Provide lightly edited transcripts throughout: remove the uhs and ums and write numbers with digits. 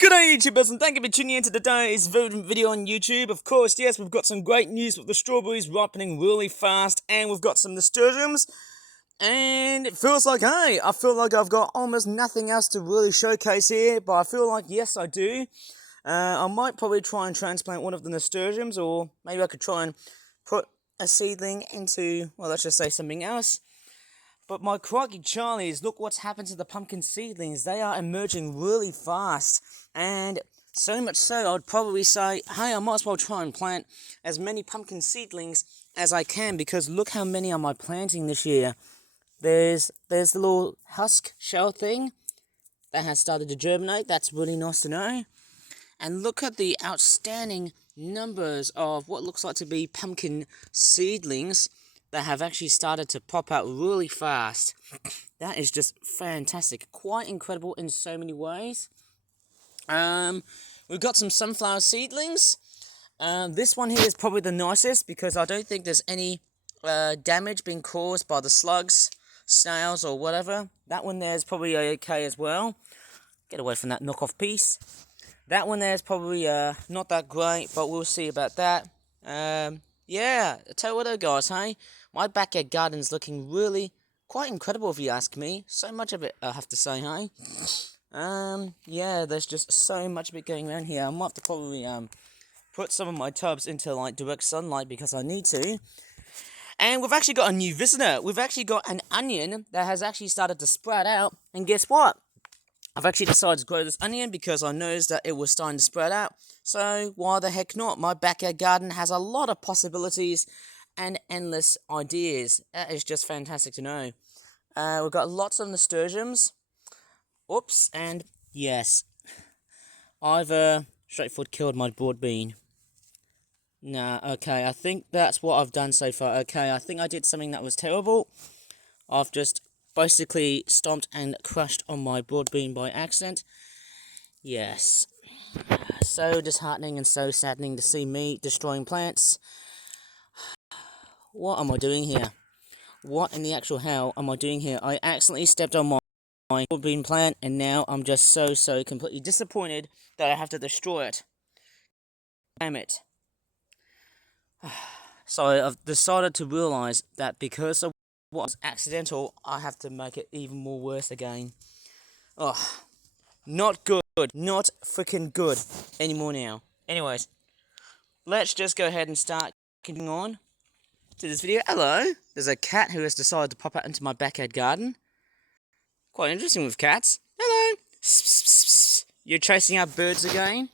G'day YouTubers, and thank you for tuning in to today's video on YouTube. Of course, yes, we've got some great news with the strawberries ripening really fast, and we've got some nasturtiums, and it feels like, hey, I feel like I've got almost nothing else to really showcase here, but I feel like, yes, I do. I might probably try and transplant one of the nasturtiums, or maybe I could try and put a seedling into, well, let's just say something else. But my crikey Charlies, look what's happened to the pumpkin seedlings. They are emerging really fast. And so much so, I'd probably say, hey, I might as well try and plant as many pumpkin seedlings as I can. Because look how many am I planting this year. There's the little husk shell thing that has started to germinate. That's really nice to know. And look at the outstanding numbers of what looks like to be pumpkin seedlings that have actually started to pop out really fast. That is just fantastic. Quite incredible in so many ways. We've got some sunflower seedlings. This one here is probably the nicest because I don't think there's any damage being caused by the slugs, snails, or whatever. That one there is probably okay as well. Get away from that knockoff piece. That one there is probably not that great, but we'll see about that. Yeah, I tell you what though, guys, hey? My backyard garden's looking really quite incredible if you ask me. So much of it, I have to say, hey? Yeah, there's just so much of it going around here. I might have to probably, put some of my tubs into, like, direct sunlight because I need to. And we've actually got a new visitor. We've actually got an onion that has actually started to sprout out. And guess what? I've actually decided to grow this onion because I noticed that it was starting to spread out. So why the heck not? My backyard garden has a lot of possibilities and endless ideas. That is just fantastic to know. We've got lots of nasturtiums. Oops, and yes. I've straightforward killed my broad bean. Nah, okay, I think that's what I've done so far. Okay, I think I did something that was terrible. I've just basically stomped and crushed on my broad bean by accident. Yes. So disheartening and so saddening to see me destroying plants. What am I doing here? What in the actual hell am I doing here? I accidentally stepped on my broad bean plant, and now I'm just so completely disappointed that I have to destroy it. Damn it. So I've decided to realise that because of what was accidental, I have to make it even more worse again. Oh, not good. Not freaking good anymore now. Anyways, let's just go ahead and start continuing on to this video. Hello, there's a cat who has decided to pop out into my backyard garden. Quite interesting with cats. Hello. You're chasing out birds again.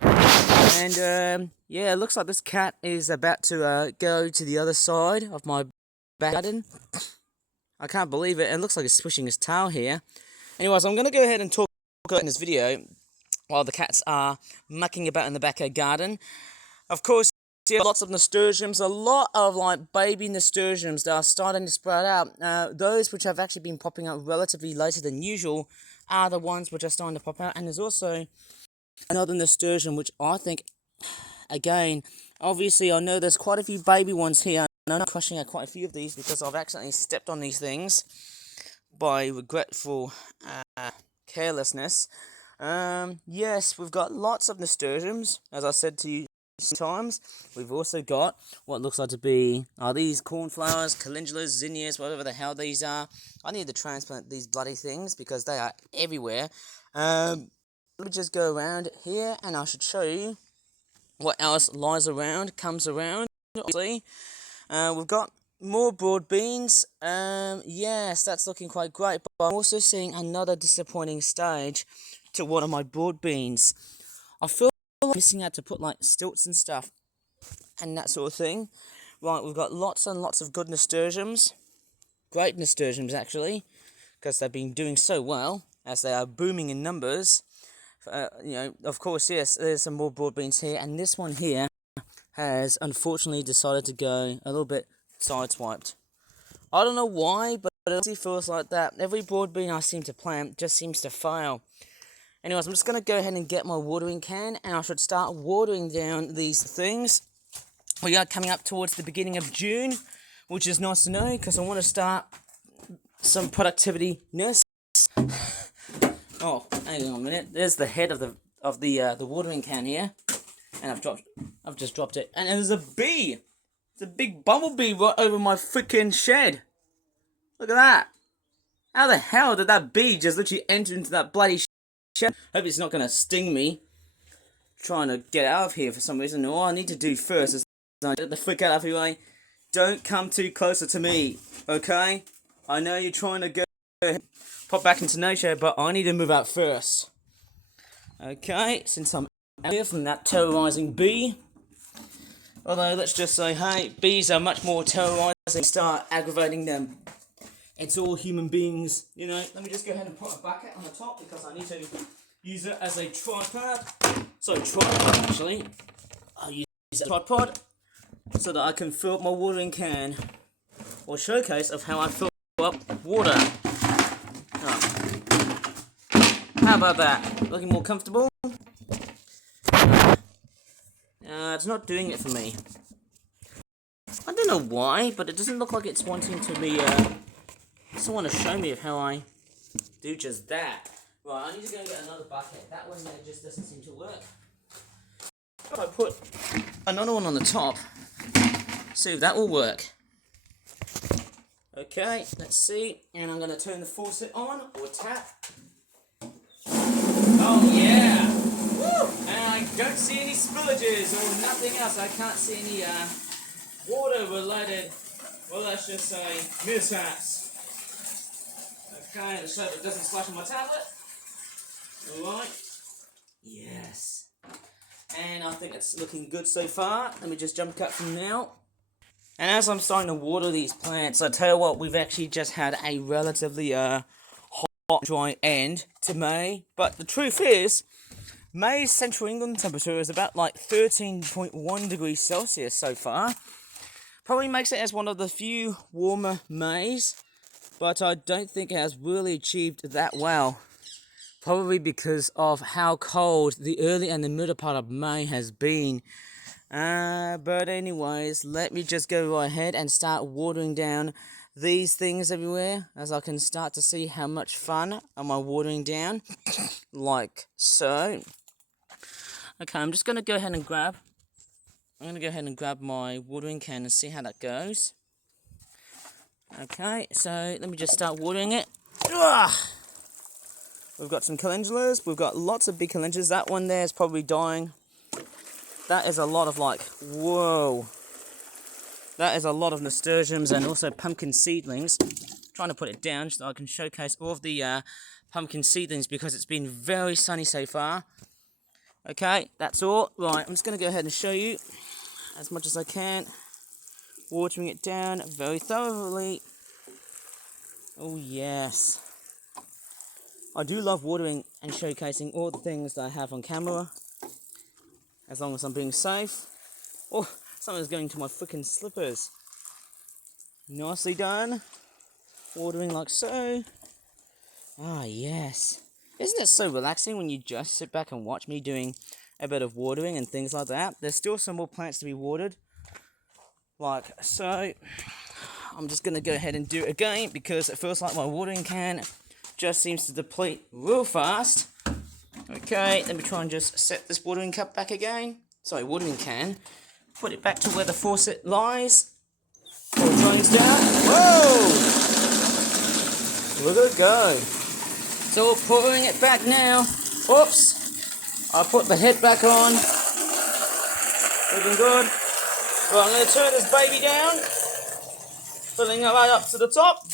And yeah, it looks like this cat is about to go to the other side of my garden. I can't believe it. It looks like he's swishing his tail here. Anyways, I'm going to go ahead and talk in this video while the cats are mucking about in the backyard garden. Of course, yeah, lots of nasturtiums, a lot of like baby nasturtiums that are starting to sprout out. Those which have actually been popping out relatively later than usual are the ones which are starting to pop out. And there's also another nasturtium which I think, again, obviously I know there's quite a few baby ones here. And I'm crushing out quite a few of these because I've accidentally stepped on these things by regretful carelessness. Yes, we've got lots of nasturtiums, as I said to you sometimes. We've also got what looks like to be, these cornflowers, calendulas, zinnias, whatever the hell these are. I need to transplant these bloody things because they are everywhere. Let me just go around here and I should show you what else lies around, comes around, obviously. We've got more broad beans. Yes, that's looking quite great. But I'm also seeing another disappointing stage to one of my broad beans. I feel like I'm missing out to put like stilts and stuff and that sort of thing. Right, we've got lots and lots of good nasturtiums. Great nasturtiums, actually, because they've been doing so well as they are booming in numbers. You know, of course, yes, there's some more broad beans here, and this one here has unfortunately decided to go a little bit sideswiped. I don't know why, but it honestly feels like that. Every broad bean I seem to plant just seems to fail. Anyways, I'm just going to go ahead and get my watering can, and I should start watering down these things. We are coming up towards the beginning of June, which is nice to know, because I want to start some productivity-ness. Oh, hang on a minute. There's the head of the watering can here, and I've just dropped it, and there's a bee. It's a big bumblebee right over my freaking shed. Look at that. How the hell did that bee just literally enter into that bloody shed? Hope it's not gonna sting me. Trying to get out of here for some reason. All I need to do first is get the frick out of here. Anyway. Don't come too closer to me, okay? I know you're trying to go pop back into nature, but I need to move out first. Okay, since I'm out here from that terrorizing bee. Although, let's just say, hey, bees are much more terrorizing. Start aggravating them. It's all human beings, you know. Let me just go ahead and put a bucket on the top because I need to use it as a tripod. Sorry, tripod actually. I'll use a tripod so that I can fill up my watering can. Or showcase of how I fill up water. Oh. How about that? Looking more comfortable? It's not doing it for me. I don't know why, but it doesn't look like it's wanting to be, doesn't want to show me of how I do just that. Right, I need to go and get another bucket. That one there just doesn't seem to work. If I put another one on the top, see if that will work. Okay, let's see. And I'm going to turn the faucet on, or tap. Oh yeah! Woo! And I don't see any spillages or nothing else. I can't see any water related, well, let's just say mishaps. Okay, let's hope it doesn't splash on my tablet. Alright. Yes. And I think it's looking good so far. Let me just jump cut from now. And as I'm starting to water these plants, I tell you what, we've actually just had a relatively hot, dry end to May. But the truth is, May's Central England temperature is about like 13.1 degrees Celsius so far. Probably makes it as one of the few warmer Mays, but I don't think it has really achieved that well. Probably because of how cold the early and the middle part of May has been. But anyways, let me just go right ahead and start watering down these things everywhere, as I can start to see how much fun am I watering down, like so. Okay, I'm just going to go ahead and grab my watering can and see how that goes. Okay, so let me just start watering it. Ugh! We've got some calendulas. We've got lots of big calendulas. That one there is probably dying. That is a lot of like, whoa. That is a lot of nasturtiums and also pumpkin seedlings. I'm trying to put it down so I can showcase all of the pumpkin seedlings because it's been very sunny so far. Okay, that's all. Right, I'm just going to go ahead and show you as much as I can. Watering it down very thoroughly. Oh yes. I do love watering and showcasing all the things that I have on camera. As long as I'm being safe. Oh, something's going to my freaking slippers. Nicely done. Watering like so. Ah, yes. Isn't it so relaxing when you just sit back and watch me doing a bit of watering and things like that? There's still some more plants to be watered. Like so. I'm just going to go ahead and do it again because it feels like my watering can just seems to deplete real fast. Okay, let me try and just set this watering cup back again. Sorry, watering can. Put it back to where the faucet lies. Or drains down. Whoa! Look at it go. So pouring it back now. Oops. I put the head back on. Looking good. Right, I'm going to turn this baby down. Filling it right up to the top.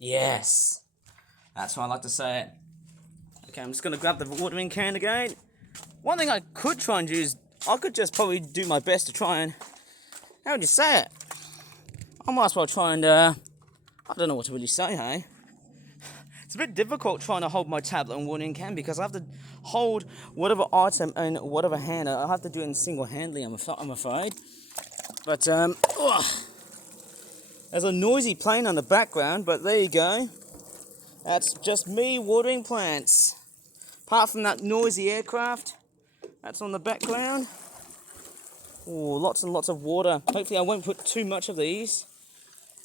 Yes. That's how I like to say it. Okay, I'm just going to grab the watering can again. One thing I could try and do is, I could just probably do my best to try and, how would you say it? I might as well try and, I don't know what to really say, hey? It's a bit difficult trying to hold my tablet and watering can because I have to hold whatever item in whatever hand. I have to do it single-handedly, I'm afraid. But, there's a noisy plane on the background, but there you go. That's just me watering plants. Apart from that noisy aircraft, that's on the background. Oh, lots and lots of water. Hopefully I won't put too much of these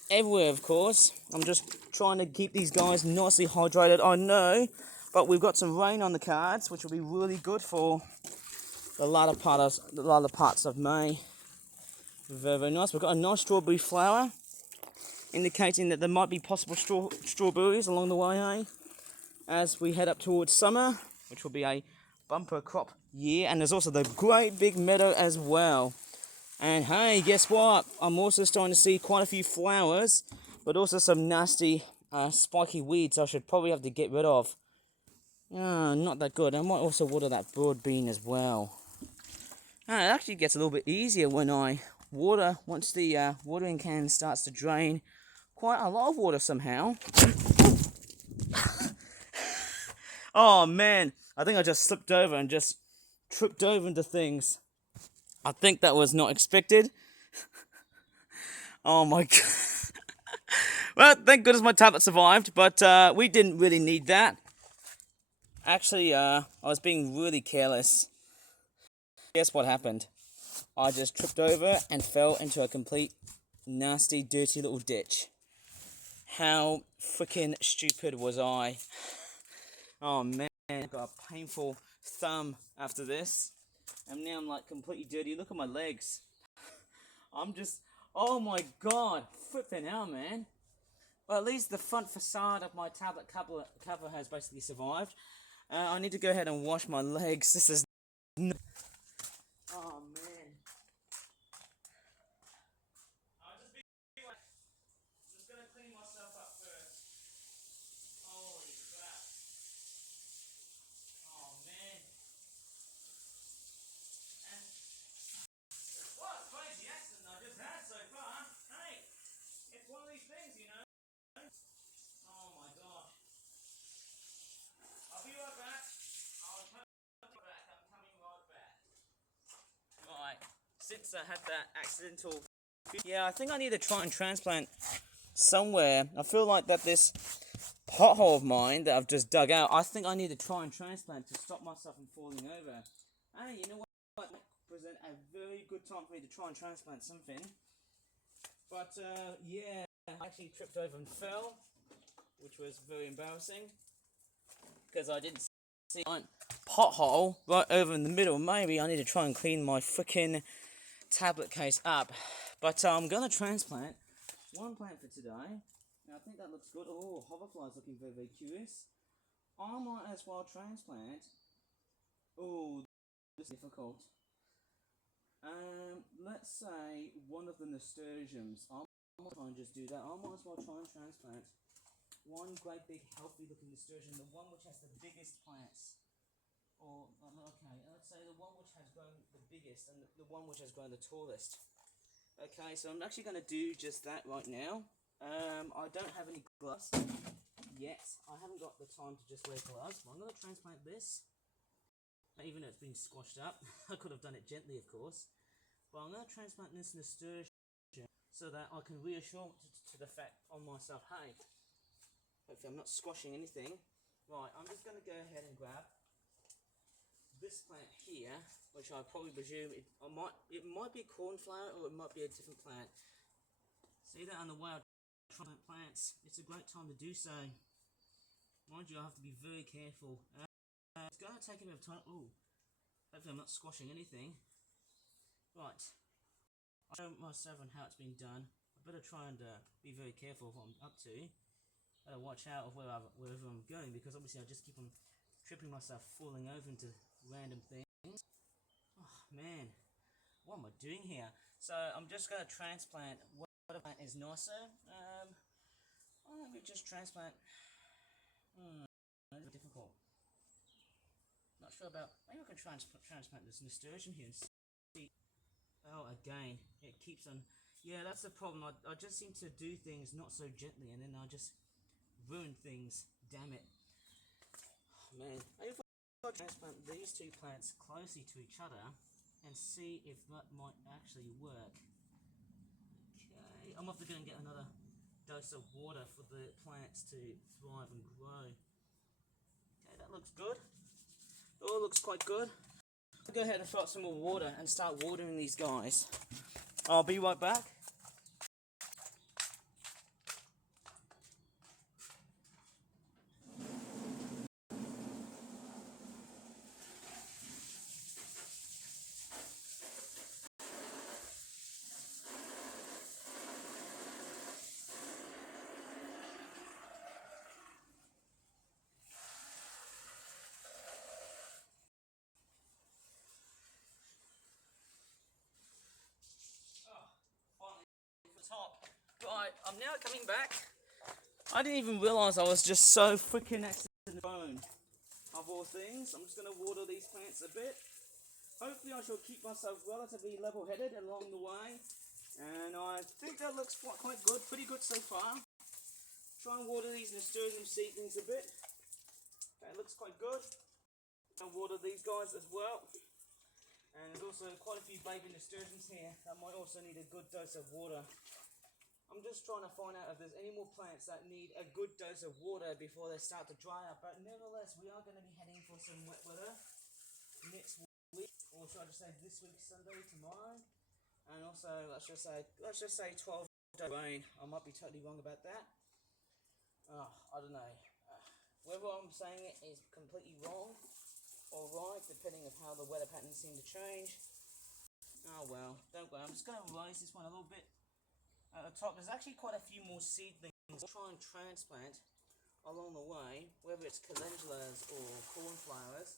everywhere, of course. I'm just trying to keep these guys nicely hydrated. I know But we've got some rain on the cards, which will be really good for the latter parts of May. Very, very nice. We've got a nice strawberry flower, indicating that there might be possible strawberries along the way, eh? As we head up towards summer, which will be a bumper crop year. And there's also the great big meadow as well. And hey, guess what? I'm also starting to see quite a few flowers, but also some nasty spiky weeds I should probably have to get rid of. Not that good. I might also water that broad bean as well. It actually gets a little bit easier when I water, once the watering can starts to drain quite a lot of water somehow. Oh man, I think I just slipped over and just tripped over into things. I think that was not expected. Oh my god. Well, thank goodness my tablet survived, but we didn't really need that. Actually, I was being really careless. Guess what happened? I just tripped over and fell into a complete nasty, dirty little ditch. How freaking stupid was I? Oh man, I got a painful thumb after this. And now I'm like completely dirty. Look at my legs. I'm just, oh my god, flipping hell, man. Well, at least the front facade of my tablet cover has basically survived. I need to go ahead and wash my legs. This is, oh man. I'm just gonna clean myself up first. Holy crap. Oh man. And what a crazy accident I just had so far. Hey, it's one of these things, you know. Oh my gosh. I'll be right back. I'm coming right back. Right. Since I had that accidental, yeah, I think I need to try and transplant somewhere. I feel like that this pothole of mine that I've just dug out, I think I need to try and transplant to stop myself from falling over. Hey, you know what? Might present a very good time for me to try and transplant something. But yeah, I actually tripped over and fell, which was very embarrassing because I didn't see a pothole right over in the middle. Maybe I need to try and clean my freaking tablet case up. But I'm gonna transplant one plant for today. Now I think that looks good. Oh, hoverfly's looking very, very curious. I might as well transplant. Oh, this is difficult. Let's say one of the nasturtiums. I might try and just do that. I might as well try and transplant one great big healthy looking nasturtium, the one which has the biggest plants. Or, okay, let's say the one which has grown the biggest and the one which has grown the tallest. Okay, so I'm actually going to do just that right now. I don't have any gloves yet. I haven't got the time to just wear gloves, but I'm going to transplant this. Even though it's been squashed up, I could have done it gently, of course. But I'm going to transplant this nasturtium so that I can reassure to the fact on myself, hey, hopefully I'm not squashing anything. Right, I'm just going to go ahead and grab this plant here, which I probably presume it might be cornflower or it might be a different plant. See that on the way I transplant plants, it's a great time to do so. Mind you, I have to be very careful. It's going to take a bit of time. Ooh, hopefully I'm not squashing anything. Right, I'll show myself on how it's been done. I better try and be very careful of what I'm up to. Better watch out of wherever I'm going, because obviously I just keep on tripping myself, falling over into random things. Oh man, what am I doing here? So I'm just going to transplant. What plant is nicer? Let me just transplant. That's difficult. Not sure about. Maybe I can transplant this nasturtium here and see. Oh, again, it keeps on. Yeah, that's the problem. I just seem to do things not so gently, and then I just ruin things. Damn it. Oh, man. Maybe if I transplant these two plants closely to each other and see if that might actually work. Okay, I'm off to go and get another dose of water for the plants to thrive and grow. Okay, that looks good. Oh, it looks quite good. I'll go ahead and throw out some more water and start watering these guys. I'll be right back. Right, I'm now coming back. I didn't even realise I was just so freaking next to the phone. Of all things, I'm just going to water these plants a bit. Hopefully I shall keep myself relatively level-headed along the way. And I think that looks quite good, pretty good so far. Try and water these nasturtium seedlings a bit. Okay, it looks quite good. I'll water these guys as well. And there's also quite a few baby nasturtiums here that might also need a good dose of water. I'm just trying to find out if there's any more plants that need a good dose of water before they start to dry up. But nevertheless, we are going to be heading for some wet weather next week, or should I just say this week, Sunday, tomorrow. And also, let's just say 12 day rain. I might be totally wrong about that. I don't know. Whether I'm saying it is completely wrong or right, depending on how the weather patterns seem to change. Oh well, don't worry. I'm just going to raise this one a little bit. At the top, there's actually quite a few more seedlings I'll try and transplant along the way, whether it's calendulas or cornflowers.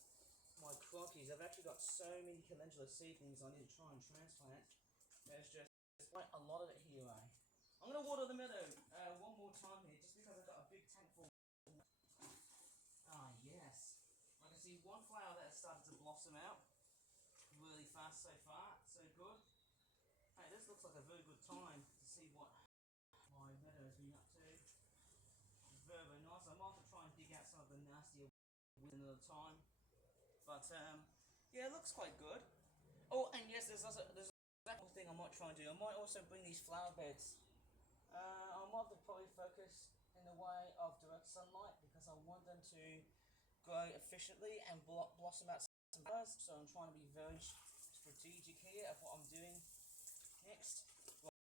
My crockies, I've actually got so many calendula seedlings I need to try and transplant. There's just quite a lot of it here, eh? I'm going to water the meadow one more time here, just because I've got a big tank full. Ah, yes. I can see one flower that has started to blossom out really fast so far. So good. Hey, this looks like a very good time to see what my meadow has been up to. Very, very nice. I might have to try and dig out some of the nastier weeds another time. But, yeah, it looks quite good. Oh, and yes, there's one thing I might try and do. I might also bring these flower beds. I might have to probably focus in the way of direct sunlight because I want them to grow efficiently and blossom out some flowers. So I'm trying to be very strategic here of what I'm doing next.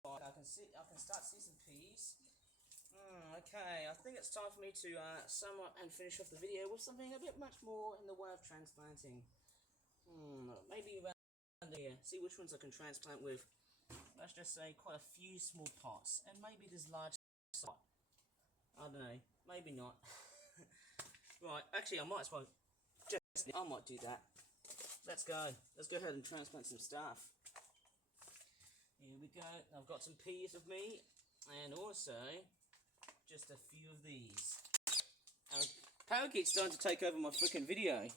Right, I can start to see some peas. Okay, I think it's time for me to sum up and finish off the video with something a bit much more in the way of transplanting. Maybe around here, see which ones I can transplant with. Let's just say quite a few small pots, and maybe this large spot. I don't know, maybe not. Right, actually I might as well, I might do that. Let's go ahead and transplant some stuff. Here we go, I've got some peas with me, and also, just a few of these. Parakeet's starting to take over my freaking video.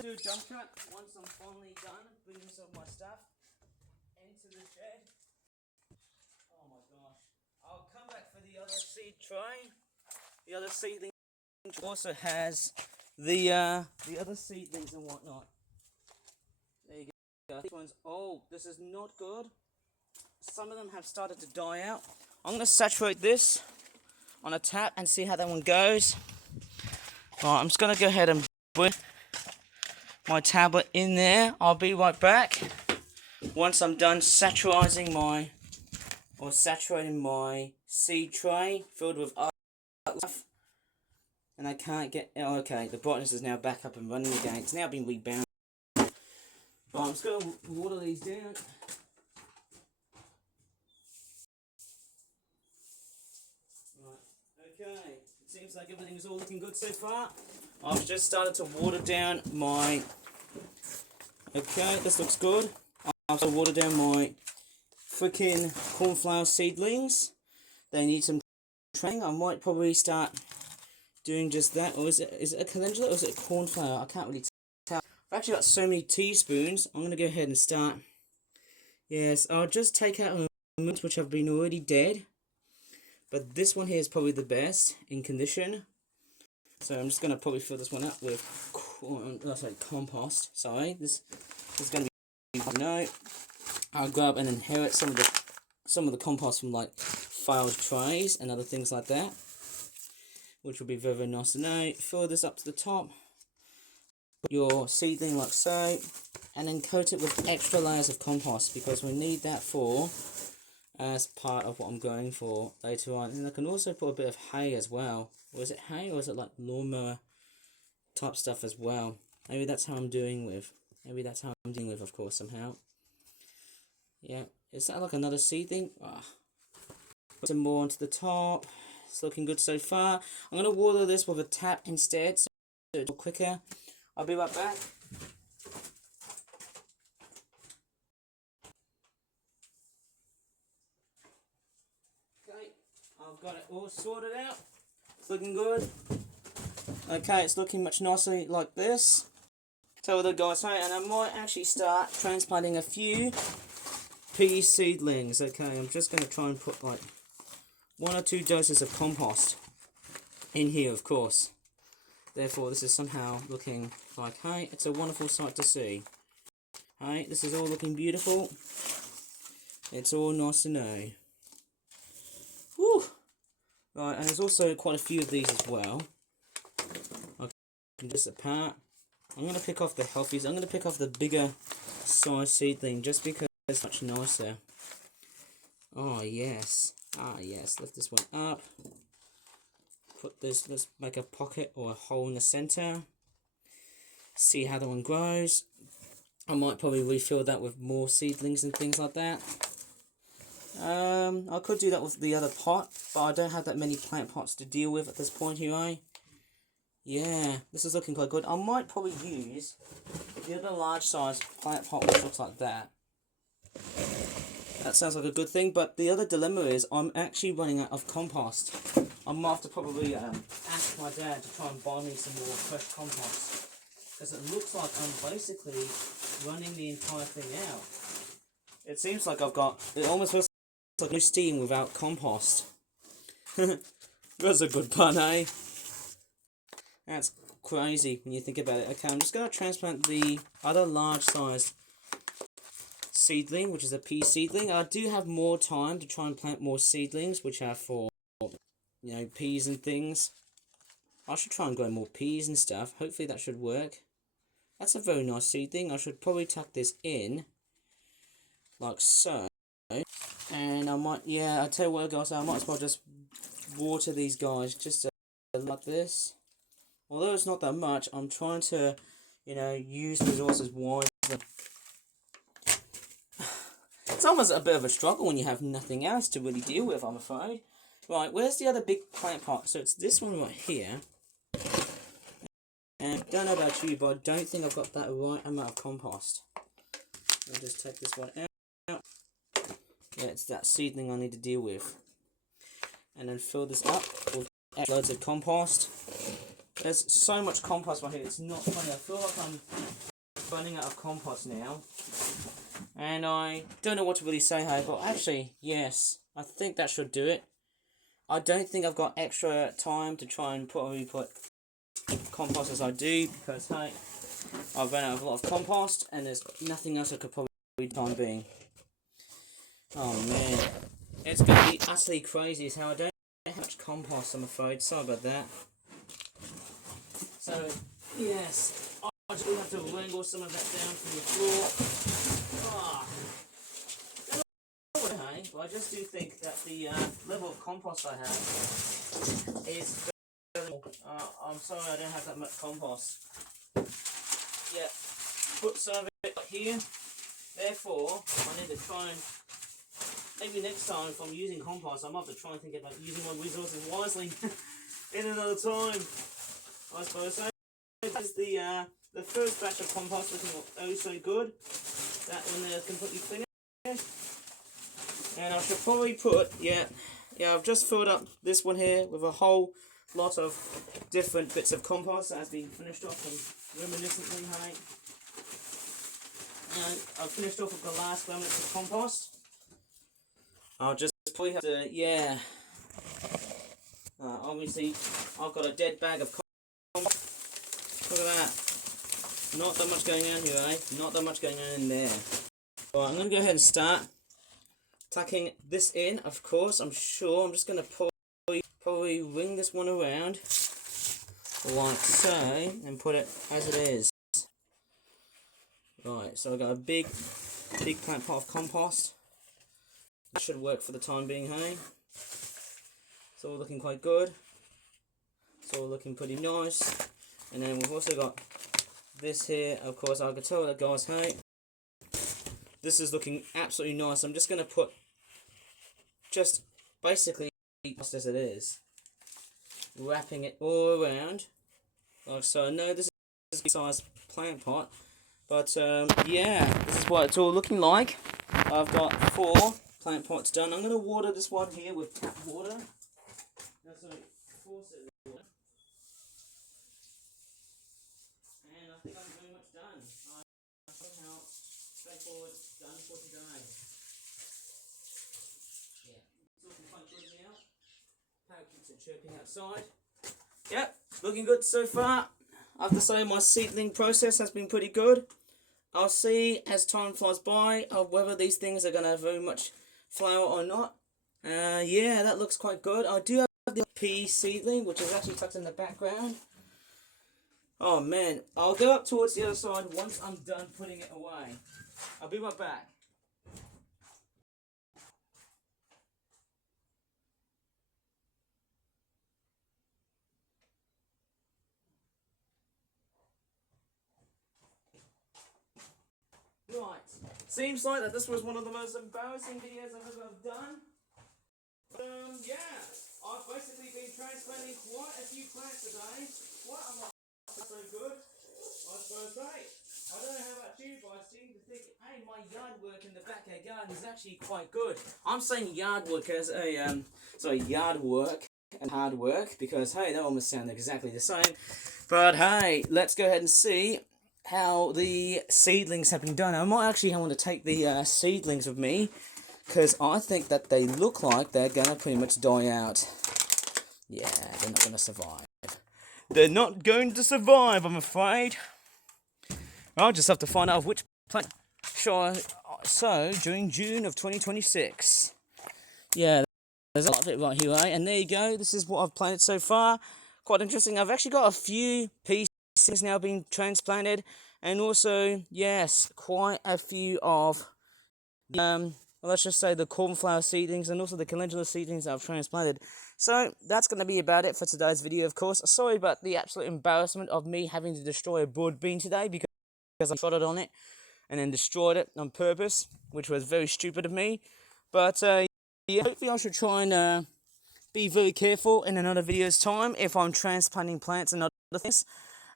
Do a jump cut once I'm finally done bringing some of my stuff into the shed. Oh my gosh. I'll come back for the other seed tray. The other seedling also has the other seedlings and whatnot. There you go. These ones, oh, this is not good. Some of them have started to die out. I'm going to saturate this on a tap and see how that one goes. Right, I'm just going to go ahead and put my tablet in there. I'll be right back once I'm done saturating my seed tray filled with stuff. And I can't get, oh, okay, the brightness is now back up and running again. It's now been rebounded. Right, I'm just going to water these down. Right, okay, it seems like everything's all looking good so far. I've just started to water down my, okay, this looks good. I've started to water down my freaking cornflower seedlings. They need some training. I might probably start doing just that. Or is it a calendula or is it a cornflower? I can't really tell. I've actually got so many teaspoons. I'm going to go ahead and start. Yes, I'll just take out ones which have been already dead. But this one here is probably the best in condition. So I'm just going to probably fill this one up with compost. Sorry, this is going to be, no. I'll grab and inherit some of the compost from like failed trays and other things like that, which will be very, very nice to know. Fill this up to the top. Put your seedling like so, and then coat it with extra layers of compost because we need that for as part of what I'm going for later on. And I can also put a bit of hay as well. Or is it hay or is it like lawnmower type stuff as well? Maybe that's how I'm doing with. Maybe that's how I'm dealing with, of course, somehow. Yeah, is that like another seedling? Put some more onto the top. It's looking good so far. I'm going to water this with a tap instead, so it's quicker. I'll be right back. got it all sorted out. It's looking good. Okay, it's looking much nicer like this. So the guys say, and I might actually start transplanting a few pea seedlings. Okay, I'm just going to try and put like 1 or 2 doses of compost in here, of course. Therefore, this is somehow looking like, hey, it's a wonderful sight to see. Hey, this is all looking beautiful. It's all nice to know. Whew. Right, and there's also quite a few of these as well. I can just apart. I'm going to pick off the healthies. I'm going to pick off the bigger size seedling just because it's much nicer. Oh, yes. Ah, yes. Lift this one up. Put this, let's make a pocket or a hole in the center. See how that one grows. I might probably refill that with more seedlings and things like that. I could do that with the other pot, but I don't have that many plant pots to deal with at this point here, eh? Yeah, this is looking quite good. I might probably use the other large size plant pot which looks like that. That sounds like a good thing, but the other dilemma is I'm actually running out of compost. I might have to probably ask my dad to try and buy me some more fresh compost. Because it looks like I'm basically running the entire thing out. It seems like it almost feels like no steam without compost. That's a good pun, eh? That's crazy when you think about it. Okay, I'm just going to transplant the other large sized seedling, which is a pea seedling. I do have more time to try and plant more seedlings, which are for, you know, peas and things. I should try and grow more peas and stuff. Hopefully that should work. That's a very nice seedling. I should probably tuck this in, like so. And I might, yeah, I tell you what, guys, I might as well just water these guys just like this. Although it's not that much, I'm trying to, you know, use resources wisely. It's almost a bit of a struggle when you have nothing else to really deal with, I'm afraid. Right, where's the other big plant pot? So it's this one right here. And I don't know about you, but I don't think I've got that right amount of compost. I'll just take this one out. Yeah, it's that seedling I need to deal with. And then fill this up with loads of compost. There's so much compost right here, it's not funny. I feel like I'm running out of compost now. And I don't know what to really say here, but actually, yes, I think that should do it. I don't think I've got extra time to try and probably put compost as I do, because hey, I've run out of a lot of compost, and there's nothing else I could probably do time being. Oh man, it's going to be utterly crazy is how I don't have much compost, I'm afraid. Sorry about that. So, yes, I just have to wrangle some of that down from the floor. Hey, but I just do think that the level of compost I have is very low. I'm sorry I don't have that much compost. Yeah, put some of it here. Therefore, I need to try and, maybe next time if I'm using compost, I might have to try and think about using my resources wisely in another time, I suppose. So this is the first batch of compost looking oh so good. That one there is completely finished. And I should probably put, yeah, I've just filled up this one here with a whole lot of different bits of compost that has been finished off and reminiscently, hey. And I've finished off with the last remnants of compost. I'll just probably have to, yeah. Obviously, I've got a dead bag of compost. Look at that. Not that much going on here, eh? Not that much going on in there. Alright, I'm going to go ahead and start tucking this in, of course, I'm sure. I'm just going to probably wing this one around like so and put it as it is. Right, so I've got a big plant pot of compost. That should work for the time being, hey? It's all looking quite good. It's all looking pretty nice. And then we've also got this here, of course, I can tell that, guys, hey? This is looking absolutely nice. I'm just going to put just basically just as it is, wrapping it all around like so. I know this is a size plant pot, but yeah, this is what it's all looking like. I've got 4 plant pots done. I'm going to water this one here with tap water. done for today. Yeah, it's looking quite good now. Parakeets are chirping outside. Yep, looking good so far. I have to say my seedling process has been pretty good. I'll see as time flies by of whether these things are going to have very much flower or not. Yeah, that looks quite good. I do have the pea seedling, which is actually tucked in the background. Oh man, I'll go up towards the other side once I'm done putting it away. I'll be right back. Right, seems like that this was one of the most embarrassing videos I've ever done. Yeah, I've basically been transplanting quite a few plants today. What am I so good? I suppose, hey, I don't know how about you, but I seem to think, hey, my yard work in the backyard garden is actually quite good. I'm saying yard work as a, yard work and hard work, because, hey, they almost sound exactly the same. But, hey, let's go ahead and see how the seedlings have been done. I might actually want to take the seedlings with me, because I think that they look like they're going to pretty much die out. Yeah, they're not going to survive. They're not going to survive, I'm afraid. I'll just have to find out which plant shall I sow during June of 2026. Yeah, there's a lot of it right here, right? And there you go. This is what I've planted so far. Quite interesting. I've actually got a few pieces now being transplanted. And also, yes, quite a few of let's just say the cornflower seedlings and also the calendula seedlings that I've transplanted. So that's going to be about it for today's video, of course. Sorry about the absolute embarrassment of me having to destroy a broad bean today because I trotted on it and then destroyed it on purpose, which was very stupid of me. But yeah, hopefully I should try and be very careful in another video's time if I'm transplanting plants and other things.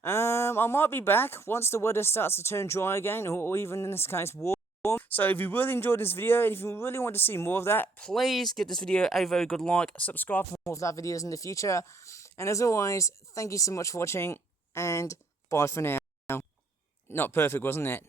I might be back once the weather starts to turn dry again, or even in this case warm. So if you really enjoyed this video, and if you really want to see more of that, please give this video a very good like, subscribe for more of that videos in the future, and as always, thank you so much for watching, and bye for now. Not perfect, wasn't it?